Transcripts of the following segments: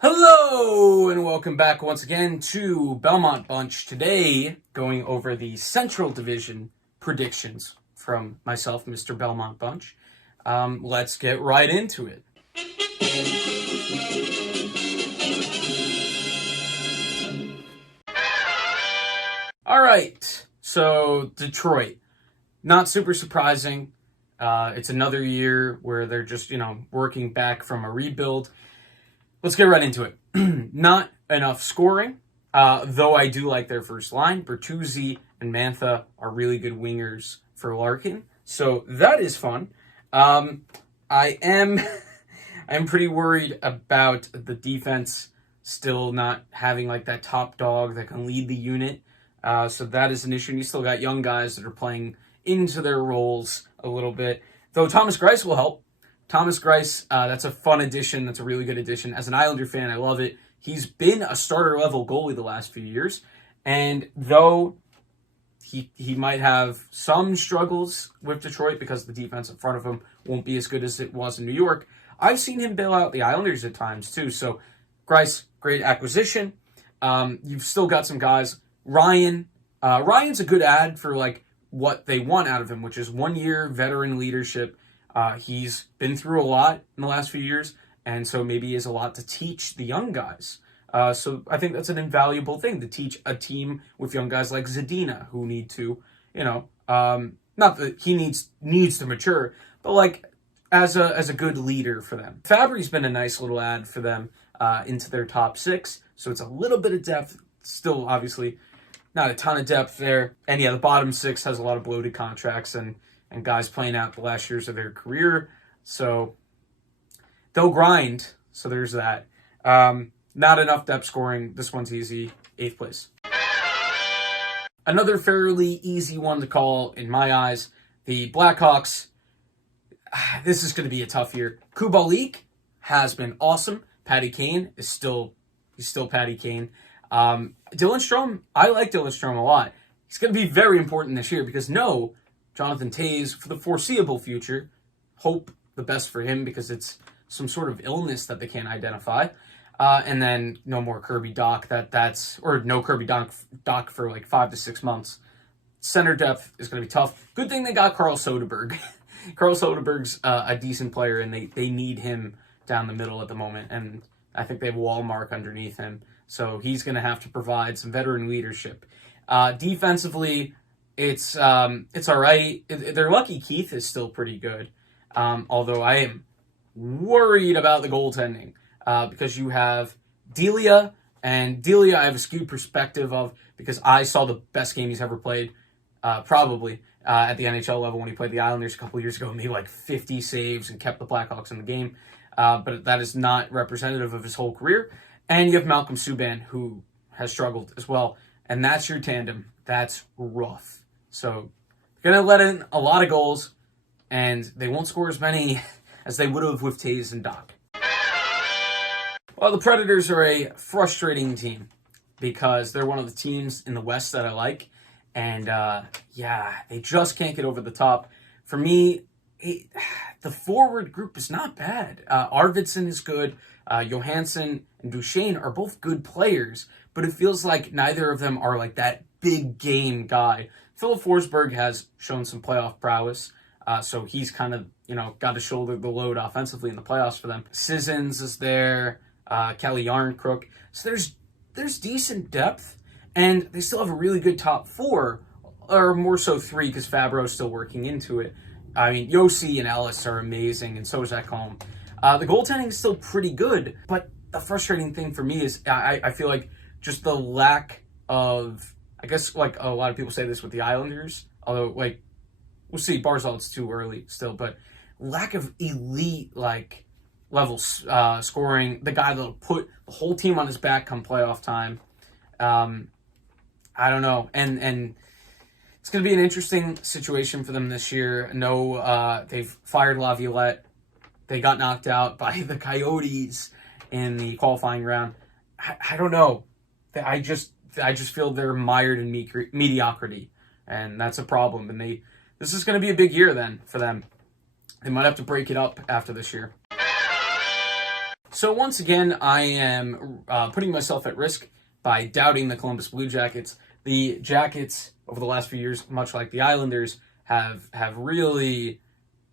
Hello and welcome back once again to Belmont Bunch. Today, going over the Central Division predictions from myself, Mr. Belmont Bunch. Let's get right into it. All right, so Detroit, not super surprising. It's another year where they're just, working back from a rebuild. Let's get right into it. Not enough scoring, though I do like their first line. Bertuzzi and Mantha are really good wingers for Larkin, so that is fun. I am pretty worried about the defense still not having like that top dog that can lead the unit. So that is an issue. And you still got young guys that are playing into their roles a little bit, though Thomas Greiss will help. Thomas Greiss, that's a fun addition. That's a really good addition. As an Islander fan, I love it. He's been a starter-level goalie the last few years, and though he might have some struggles with Detroit because the defense in front of him won't be as good as it was in New York, I've seen him bail out the Islanders at times too. So Greiss, great acquisition. You've still got some guys. Ryan's a good ad for like what they want out of him, which is 1 year veteran leadership. He's been through a lot in the last few years, and so maybe he has a lot to teach the young guys. So I think that's an invaluable thing to teach a team with young guys like Zadina, who need to, not that he needs to mature, but like as a good leader for them. Fabry's been a nice little add for them into their top six, so it's a little bit of depth. Still, obviously, not a ton of depth there. And yeah, the bottom six has a lot of bloated contracts and guys playing out the last years of their career. So they'll grind. So there's that. Not enough depth scoring. This one's easy. 8th place. Another fairly easy one to call in my eyes. The Blackhawks. This is going to be a tough year. Kubalik has been awesome. Patty Kane is still Patty Kane. Dylan Strome, I like Dylan Strome a lot. He's going to be very important this year because Jonathan Toews, for the foreseeable future, hope the best for him because it's some sort of illness that they can't identify. And then no more Kirby Dach. Or no Kirby Dach for like 5 to 6 months. Center depth is going to be tough. Good thing they got Carl Soderberg. Carl Soderberg's a decent player, and they need him down the middle at the moment. And I think they have Wallmark underneath him. So he's going to have to provide some veteran leadership. Defensively, it's all right. They're lucky Keith is still pretty good. Although I am worried about the goaltending because you have Delia, and Delia I have a skewed perspective of because I saw the best game he's ever played, probably at the NHL level when he played the Islanders a couple years ago and made like 50 saves and kept the Blackhawks in the game. But that is not representative of his whole career. And you have Malcolm Subban, who has struggled as well. And that's your tandem. That's rough. So, they're going to let in a lot of goals, and they won't score as many as they would have with Toews and Dach. Well, the Predators are a frustrating team because they're one of the teams in the West that I like. And, they just can't get over the top. For me, the forward group is not bad. Arvidsson is good. Johansson and Duchesne are both good players, but it feels like neither of them are like that big game guy. Philip Forsberg has shown some playoff prowess, so he's kind of, got to shoulder the load offensively in the playoffs for them. Sissons is there, Kelly Yarncrook. So there's decent depth, and they still have a really good top four, or more so three, because Fabro's still working into it. I mean, Yossi and Ellis are amazing, and so is Ekholm. The goaltending is still pretty good, but the frustrating thing for me is I feel like just the lack of, I guess like a lot of people say this with the Islanders, although like we'll see, Barzal's too early still, but lack of elite like level scoring, the guy that'll put the whole team on his back come playoff time. I don't know, and it's going to be an interesting situation for them this year. They've fired Laviolette. They got knocked out by the Coyotes in the qualifying round. I don't know. I just feel they're mired in mediocrity, and that's a problem. And this is going to be a big year then for them. They might have to break it up after this year. So once again, I am putting myself at risk by doubting the Columbus Blue Jackets. The Jackets, over the last few years, much like the Islanders, have really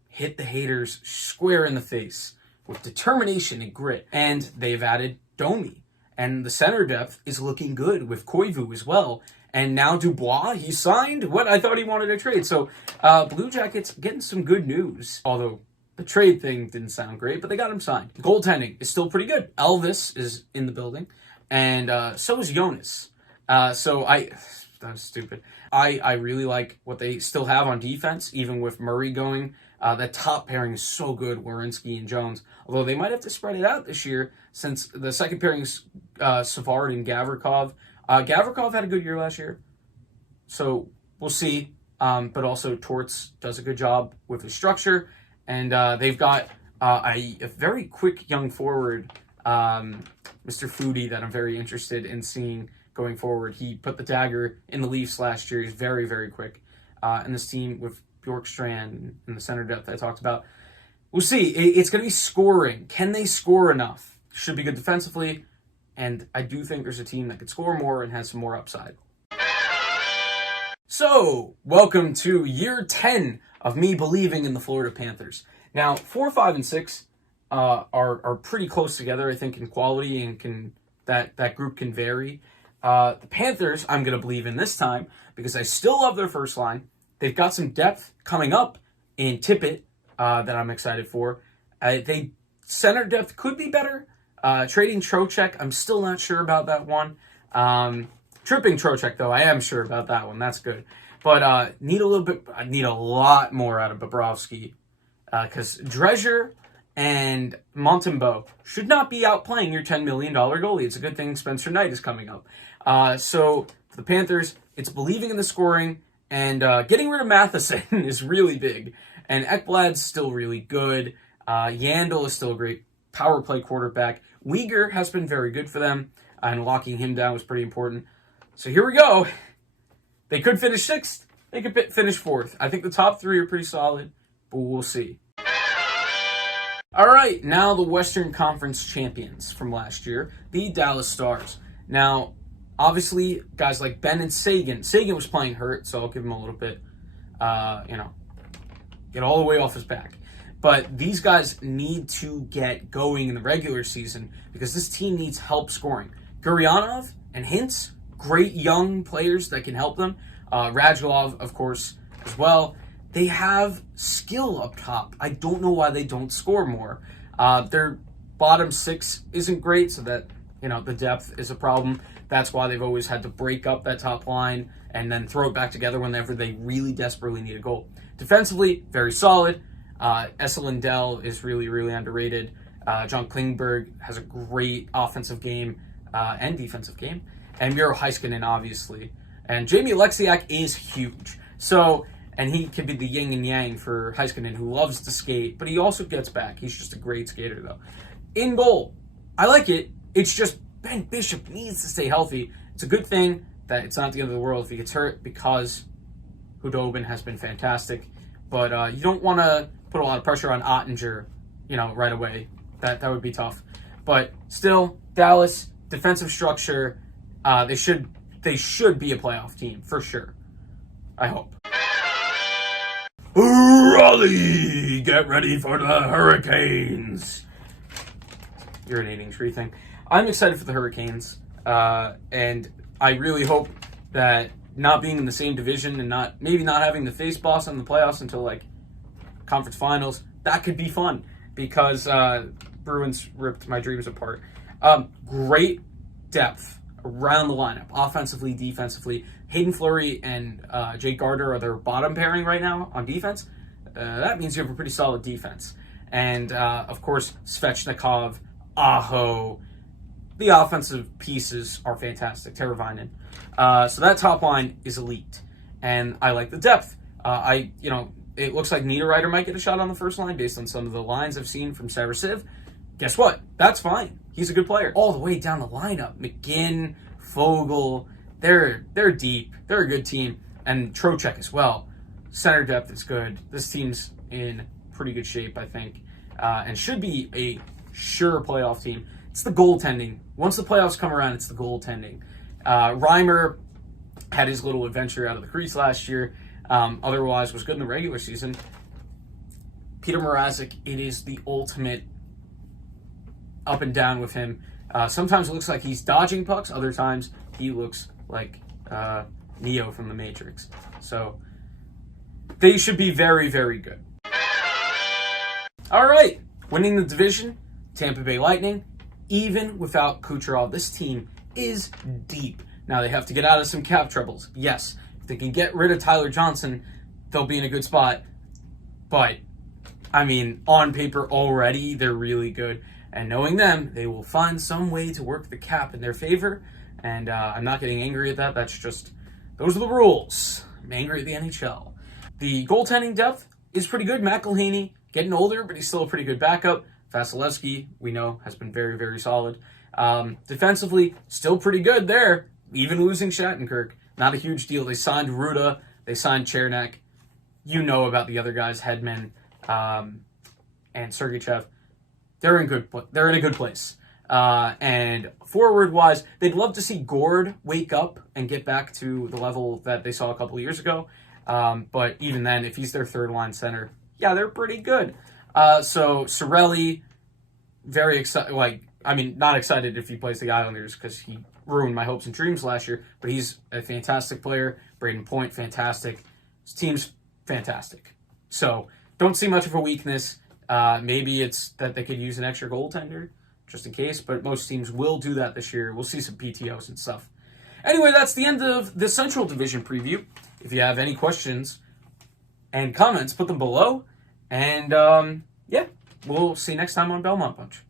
hit the haters square in the face with determination and grit. And they've added Domi. And the center depth is looking good with Koivu as well. And now Dubois, he signed what I thought he wanted to trade. So Blue Jackets getting some good news. Although the trade thing didn't sound great, but they got him signed. Goaltending is still pretty good. Elvis is in the building. And so is Jonas. That was stupid. I really like what they still have on defense, even with Murray going. That top pairing is so good, Werenski and Jones. Although they might have to spread it out this year since the second pairing is Savard and Gavrikov. Gavrikov had a good year last year, so we'll see. But also Torts does a good job with his structure. And they've got a very quick young forward, Mr. Foodie, that I'm very interested in seeing going forward. He put the dagger in the Leafs last year. He's very, very quick. And this team with Bjorkstrand and the center depth I talked about. We'll see. It's going to be scoring. Can they score enough? Should be good defensively. And I do think there's a team that could score more and has some more upside. So, welcome to year 10 of me believing in the Florida Panthers. Now, 4, 5, and 6 are pretty close together, I think, in quality, and that group can vary. The Panthers, I'm going to believe in this time because I still love their first line. They've got some depth coming up in Tippett that I'm excited for. Center depth could be better. Trading Trocheck, I'm still not sure about that one. Tripping Trocheck, though, I am sure about that one. That's good. But I need a lot more out of Bobrovsky because Drescher and Montembeault should not be outplaying your $10 million goalie. It's a good thing Spencer Knight is coming up. So for the Panthers, it's believing in the scoring, and getting rid of Matheson is really big. And Ekblad's still really good. Yandel is still a great power play quarterback. Uyghur has been very good for them, and locking him down was pretty important. So here we go. They could finish 6th. They could finish 4th. I think the top 3 are pretty solid, but we'll see. All right, now the Western Conference champions from last year, the Dallas Stars. Now, obviously, guys like Ben and Sagan. Sagan was playing hurt, so I'll give him a little bit, get all the way off his back. But these guys need to get going in the regular season because this team needs help scoring. Guryanov and Hintz, great young players that can help them. Radulov, of course, as well. They have skill up top. I don't know why they don't score more. Their bottom 6 isn't great, so that, the depth is a problem. That's why they've always had to break up that top line and then throw it back together whenever they really desperately need a goal. Defensively, very solid. Esa Lindell is really, really underrated. John Klingberg has a great offensive game and defensive game. And Miro Heiskanen, obviously. And Jamie Alexiak is huge. And he can be the yin and yang for Heiskanen, who loves to skate, but he also gets back. He's just a great skater, though. In goal, I like it. It's just Ben Bishop needs to stay healthy. It's a good thing that it's not the end of the world if he gets hurt because Hudobin has been fantastic. But you don't want to put a lot of pressure on Ottinger, right away. That would be tough. But still, Dallas, defensive structure, they should be a playoff team, for sure. I hope. Raleigh, get ready for the Hurricanes. Irritating tree thing. I'm excited for the Hurricanes, and I really hope that not being in the same division and maybe not having the face boss in the playoffs until conference finals, that could be fun because Bruins ripped my dreams apart. Great depth around the lineup, offensively, defensively. Hayden Fleury and Jake Gardner are their bottom pairing right now on defense. That means you have a pretty solid defense. And, of course, Svechnikov, Aho. The offensive pieces are fantastic. Teravainen. So that top line is elite. And I like the depth. It looks like Niederreiter might get a shot on the first line based on some of the lines I've seen from Sarasiv. Guess what? That's fine. He's a good player. All the way down the lineup. McGinn, Fogle, they're deep. They're a good team. And Trocheck as well. Center depth is good. This team's in pretty good shape, I think. And should be a sure playoff team. It's the goaltending. Once the playoffs come around, it's the goaltending. Reimer had his little adventure out of the crease last year. Otherwise, was good in the regular season. Peter Mrazek, it is the ultimate up and down with him. Sometimes it looks like he's dodging pucks. Other times he looks like Neo from the Matrix. So they should be very, very good. All right, winning the division, Tampa Bay Lightning. Even without Kucherov, this team is deep. Now they have to get out of some cap troubles. Yes, if they can get rid of Tyler Johnson, they'll be in a good spot. But, I mean, on paper already, they're really good. And knowing them, they will find some way to work the cap in their favor. And I'm not getting angry at that. That's just, those are the rules. I'm angry at the NHL. The goaltending depth is pretty good. McElhaney, getting older, but he's still a pretty good backup. Vasilevsky, we know, has been very, very solid. Defensively, still pretty good there. Even losing Shattenkirk, not a huge deal. They signed Ruda. They signed Chernak. You know about the other guys, Hedman and Sergachev. They're in a good place. And forward-wise, they'd love to see Gord wake up and get back to the level that they saw a couple of years ago. But even then, if he's their third-line center, yeah, they're pretty good. So Cirelli, very excited. Not excited if he plays the Islanders because he ruined my hopes and dreams last year. But he's a fantastic player. Braden Point, fantastic. His team's fantastic. So don't see much of a weakness. Maybe it's that they could use an extra goaltender just in case. But most teams will do that this year. We'll see some PTOs and stuff. Anyway, that's the end of the Central Division preview. If you have any questions and comments, put them below. And, we'll see you next time on Belmont Punch.